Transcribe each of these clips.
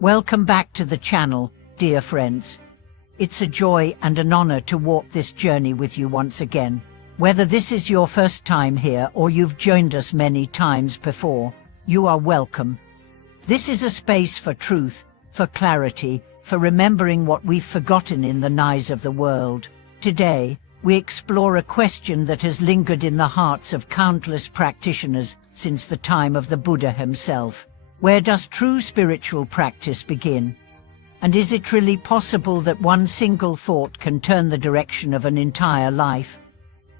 Welcome back to the channel, dear friends. It's a joy and an honor to walk this journey with you once again. Whether this is your first time here or you've joined us many times before, you are welcome. This is a space for truth, for clarity, for remembering what we've forgotten in the noise of the world. Today, we explore a question that has lingered in the hearts of countless practitioners since the time of the Buddha himself. Where does true spiritual practice begin? And is it really possible that one single thought can turn the direction of an entire life?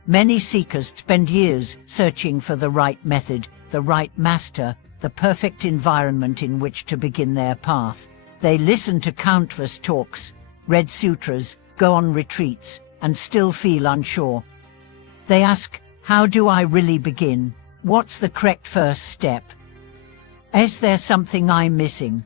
Many seekers spend years searching for the right method, the right master, the perfect environment in which to begin their path. They listen to countless talks, read sutras, go on retreats, and still feel unsure. They ask, how do I really begin? What's the correct first step? Is there something I'm missing?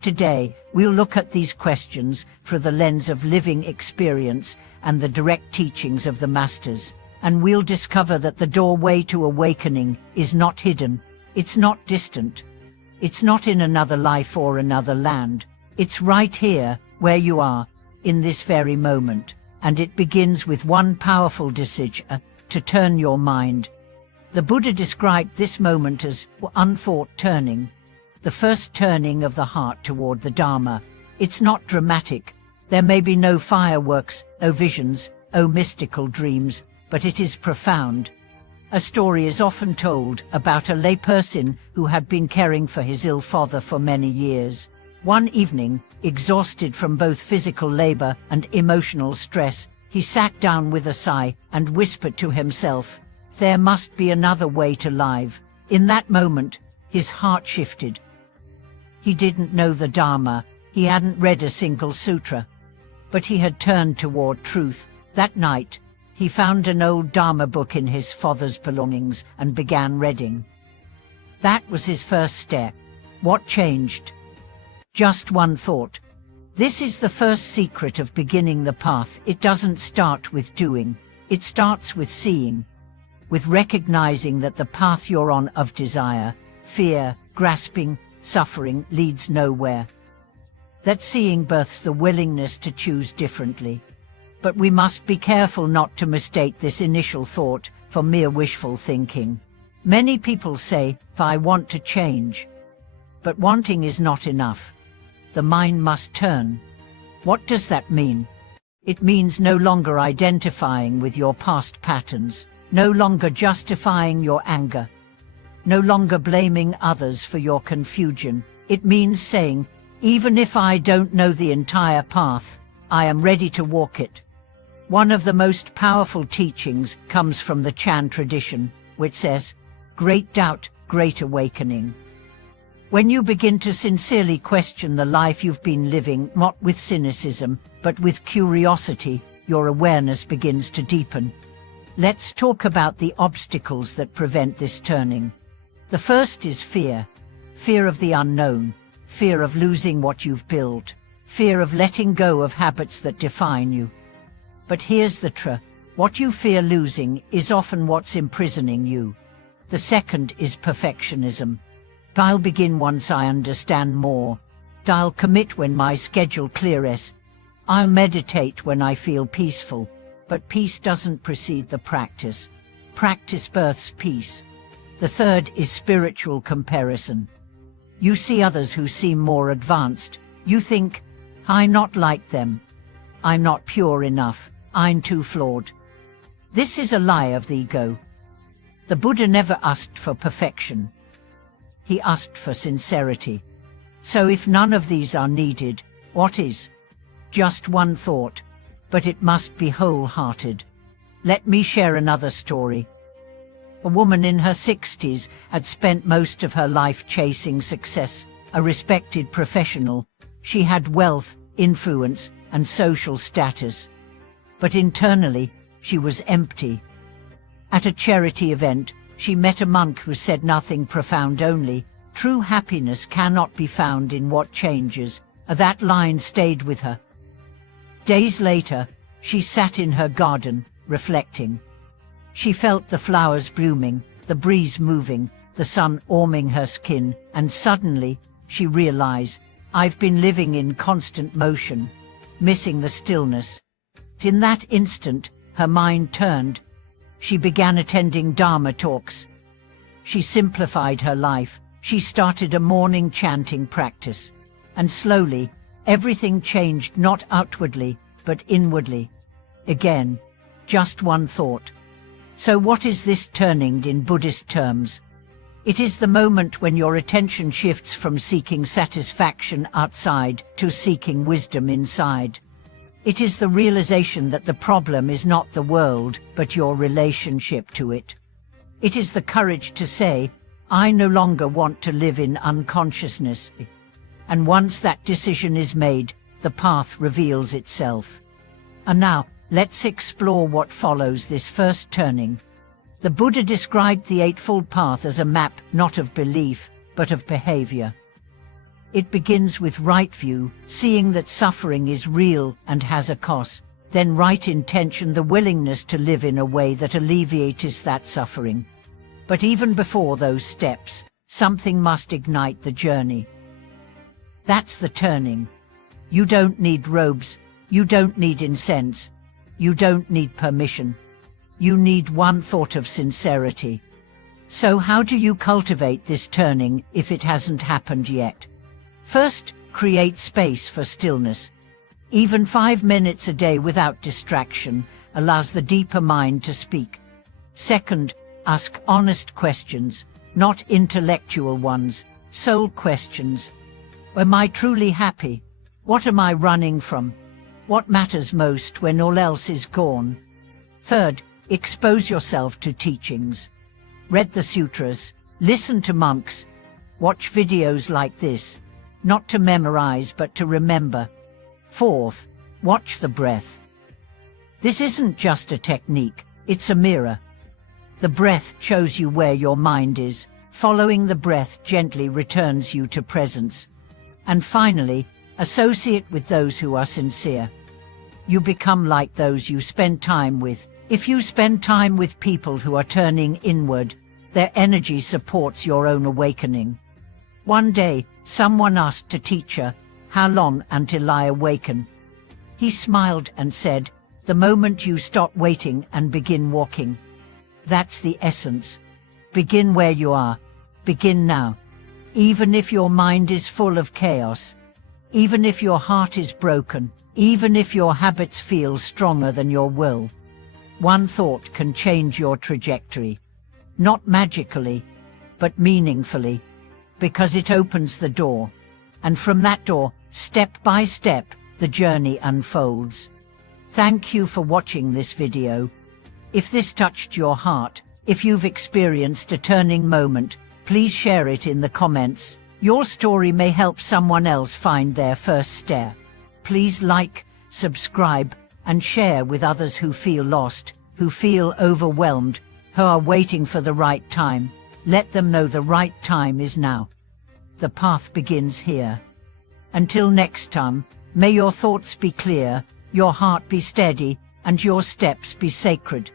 Today, we'll look at these questions through the lens of living experience and the direct teachings of the masters. And we'll discover that the doorway to awakening is not hidden, it's not distant, it's not in another life or another land. It's right here, where you are, in this very moment. And it begins with one powerful decision to turn your mind. The Buddha described this moment as unthought turning, the first turning of the heart toward the Dharma. It's not dramatic. There may be no fireworks, no visions, no mystical dreams, but it is profound. A story is often told about a layperson who had been caring for his ill father for many years. One evening, exhausted from both physical labor and emotional stress, he sat down with a sigh and whispered to himself, "There must be another way to live." In that moment, his heart shifted. He didn't know the Dharma, he hadn't read a single sutra, but he had turned toward truth. That night, he found an old Dharma book in his father's belongings and began reading. That was his first step. What changed? Just one thought. This is the first secret of beginning the path. It doesn't start with doing, it starts with seeing. With recognizing that the path you're on of desire, fear, grasping, suffering leads nowhere. That seeing births the willingness to choose differently. But we must be careful not to mistake this initial thought for mere wishful thinking. Many people say, "I want to change." But wanting is not enough. The mind must turn. What does that mean? It means no longer identifying with your past patterns, no longer justifying your anger, no longer blaming others for your confusion. It means saying, even if I don't know the entire path, I am ready to walk it. One of the most powerful teachings comes from the Chan tradition, which says, "Great doubt, great awakening." When you begin to sincerely question the life you've been living, not with cynicism, but with curiosity, your awareness begins to deepen. Let's talk about the obstacles that prevent this turning. The first is fear. Fear of the unknown, fear of losing what you've built, fear of letting go of habits that define you. But here's the truth. What you fear losing is often what's imprisoning you. The second is perfectionism. I'll begin once I understand more. I'll commit when my schedule clears. I'll meditate when I feel peaceful. But peace doesn't precede the practice. Practice births peace. The third is spiritual comparison. You see others who seem more advanced. You think, I'm not like them. I'm not pure enough. I'm too flawed. This is a lie of the ego. The Buddha never asked for perfection. He asked for sincerity. So if none of these are needed, what is? Just one thought, but it must be wholehearted. Let me share another story. A woman in her 60s had spent most of her life chasing success, a respected professional. She had wealth, influence, and social status. But internally, she was empty. At a charity event, she met a monk who said nothing profound, only, "True happiness cannot be found in what changes." That line stayed with her. Days later, she sat in her garden, reflecting. She felt the flowers blooming, the breeze moving, the sun warming her skin, and suddenly, she realized, I've been living in constant motion, missing the stillness. In that instant, her mind turned. She began attending Dharma talks. She simplified her life. She started a morning chanting practice. And slowly, everything changed, not outwardly, but inwardly. Again, just one thought. So what is this turning in Buddhist terms? It is the moment when your attention shifts from seeking satisfaction outside to seeking wisdom inside. It is the realization that the problem is not the world, but your relationship to it. It is the courage to say, I no longer want to live in unconsciousness. And once that decision is made, the path reveals itself. And now, let's explore what follows this first turning. The Buddha described the Eightfold Path as a map not of belief, but of behavior. It begins with right view, seeing that suffering is real and has a cost, then right intention, the willingness to live in a way that alleviates that suffering. But even before those steps, something must ignite the journey. That's the turning. You don't need robes, you don't need incense, you don't need permission. You need one thought of sincerity. So how do you cultivate this turning if it hasn't happened yet? First, create space for stillness. Even 5 minutes a day without distraction allows the deeper mind to speak. Second, ask honest questions, not intellectual ones, soul questions. Am I truly happy? What am I running from? What matters most when all else is gone? Third, expose yourself to teachings. Read the sutras, listen to monks, watch videos like this, not to memorize but to remember. Fourth, watch the breath. This isn't just a technique, it's a mirror. The breath shows you where your mind is. Following the breath gently returns you to presence. And finally, associate with those who are sincere. You become like those you spend time with. If you spend time with people who are turning inward, their energy supports your own awakening. One day, someone asked a teacher, "How long until I awaken?" He smiled and said, "The moment you stop waiting and begin walking." That's the essence. Begin where you are. Begin now. Even if your mind is full of chaos, even if your heart is broken, even if your habits feel stronger than your will, one thought can change your trajectory. Not magically, but meaningfully, because it opens the door. And from that door, step by step, the journey unfolds. Thank you for watching this video. If this touched your heart, if you've experienced a turning moment, please share it in the comments. Your story may help someone else find their first step. Please like, subscribe, and share with others who feel lost, who feel overwhelmed, who are waiting for the right time. Let them know the right time is now. The path begins here. Until next time, may your thoughts be clear, your heart be steady, and your steps be sacred.